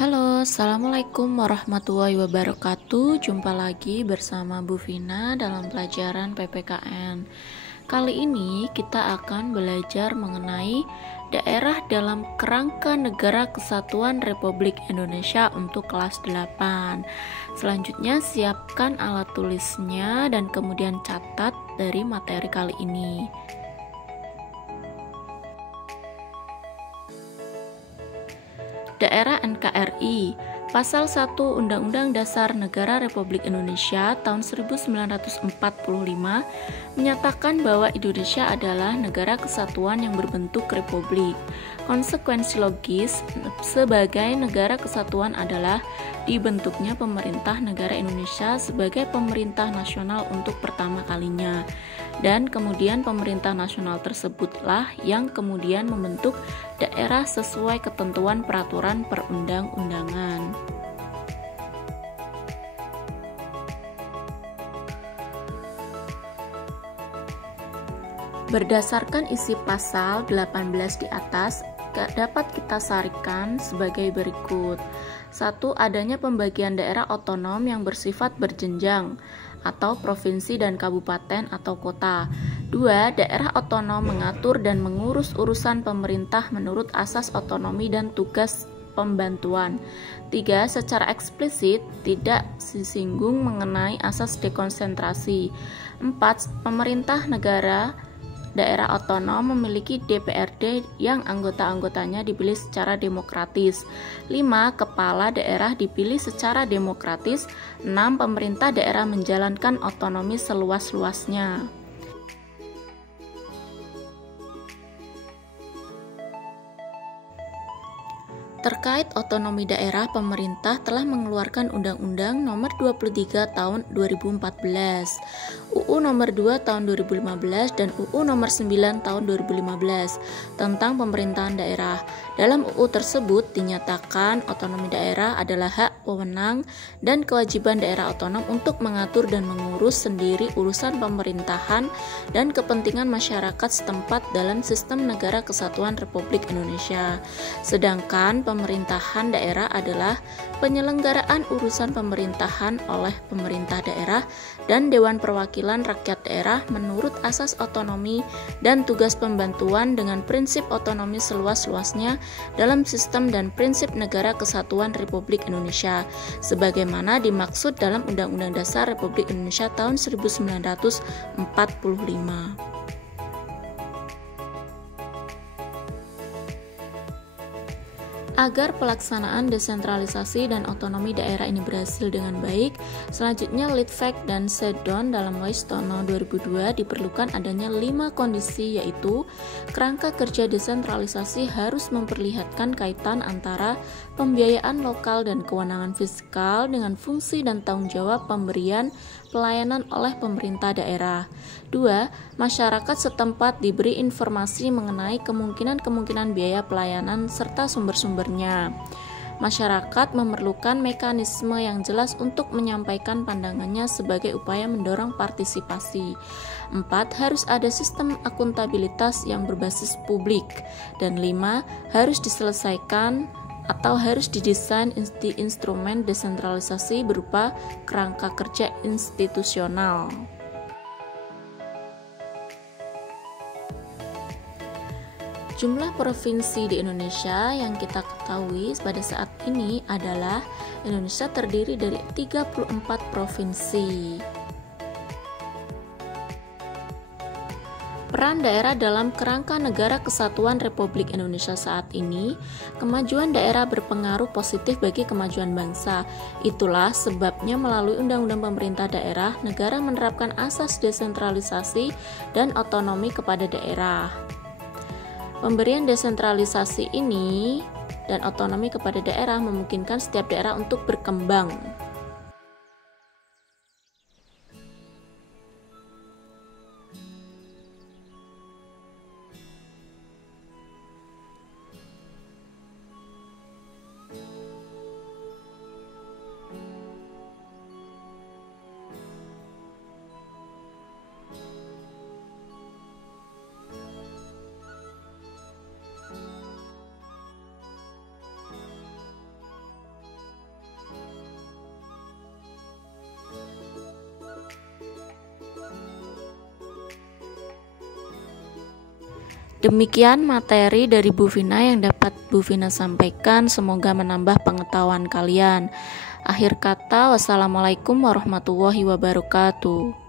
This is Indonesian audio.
Halo, Assalamualaikum warahmatullahi wabarakatuh. Jumpa lagi bersama Bu Vina dalam pelajaran PPKN. Kali ini kita akan belajar mengenai daerah dalam kerangka Negara Kesatuan Republik Indonesia untuk kelas 8. Selanjutnya siapkan alat tulisnya dan kemudian catat dari materi kali ini. Daerah NKRI, Pasal 1 Undang-Undang Dasar Negara Republik Indonesia tahun 1945 menyatakan bahwa Indonesia adalah negara kesatuan yang berbentuk republik. Konsekuensi logis sebagai negara kesatuan adalah dibentuknya pemerintah negara Indonesia sebagai pemerintah nasional untuk pertama kalinya. Dan kemudian pemerintah nasional tersebutlah yang kemudian membentuk daerah sesuai ketentuan peraturan perundang-undangan. Berdasarkan isi pasal 18 di atas, dapat kita sarikan sebagai berikut. 1. Adanya pembagian daerah otonom yang bersifat berjenjang atau provinsi dan kabupaten atau kota. 2. Daerah otonom mengatur dan mengurus urusan pemerintah menurut asas otonomi dan tugas pembantuan. 3. Secara eksplisit tidak disinggung mengenai asas dekonsentrasi. 4. Pemerintah negara daerah otonom memiliki DPRD yang anggota-anggotanya dipilih secara demokratis. 5. Kepala daerah dipilih secara demokratis. 6. Pemerintah daerah menjalankan otonomi seluas-luasnya. Terkait otonomi daerah, pemerintah telah mengeluarkan Undang-Undang Nomor 23 Tahun 2014, UU Nomor 2 Tahun 2015, dan UU Nomor 9 Tahun 2015 tentang pemerintahan daerah. Dalam UU tersebut dinyatakan otonomi daerah adalah hak, wewenang, dan kewajiban daerah otonom untuk mengatur dan mengurus sendiri urusan pemerintahan dan kepentingan masyarakat setempat dalam sistem negara kesatuan Republik Indonesia. Sedangkan pemerintahan daerah adalah penyelenggaraan urusan pemerintahan oleh pemerintah daerah dan Dewan Perwakilan Rakyat Daerah menurut asas otonomi dan tugas pembantuan dengan prinsip otonomi seluas-luasnya dalam sistem dan prinsip negara kesatuan Republik Indonesia sebagaimana dimaksud dalam Undang-Undang Dasar Republik Indonesia tahun 1945. Agar pelaksanaan desentralisasi dan otonomi daerah ini berhasil dengan baik, selanjutnya Litvak dan Sedon dalam Waistono 2002 diperlukan adanya 5 kondisi, yaitu kerangka kerja desentralisasi harus memperlihatkan kaitan antara pembiayaan lokal dan kewenangan fiskal dengan fungsi dan tanggung jawab pemberian pelayanan oleh pemerintah daerah. 2. Masyarakat setempat diberi informasi mengenai kemungkinan-kemungkinan biaya pelayanan serta sumber-sumbernya. Masyarakat memerlukan mekanisme yang jelas untuk menyampaikan pandangannya sebagai upaya mendorong partisipasi. 4. Harus ada sistem akuntabilitas yang berbasis publik. Dan 5. Harus diselesaikan atau harus didesain instrumen desentralisasi berupa kerangka kerja institusional. Jumlah provinsi di Indonesia yang kita ketahui pada saat ini adalah Indonesia terdiri dari 34 provinsi. Peran daerah dalam kerangka Negara Kesatuan Republik Indonesia saat ini, kemajuan daerah berpengaruh positif bagi kemajuan bangsa. Itulah sebabnya melalui Undang-Undang Pemerintah Daerah, negara menerapkan asas desentralisasi dan otonomi kepada daerah. Pemberian desentralisasi ini dan otonomi kepada daerah memungkinkan setiap daerah untuk berkembang. Demikian materi dari Bu Vina yang dapat Bu Vina sampaikan, semoga menambah pengetahuan kalian. Akhir kata, wassalamualaikum warahmatullahi wabarakatuh.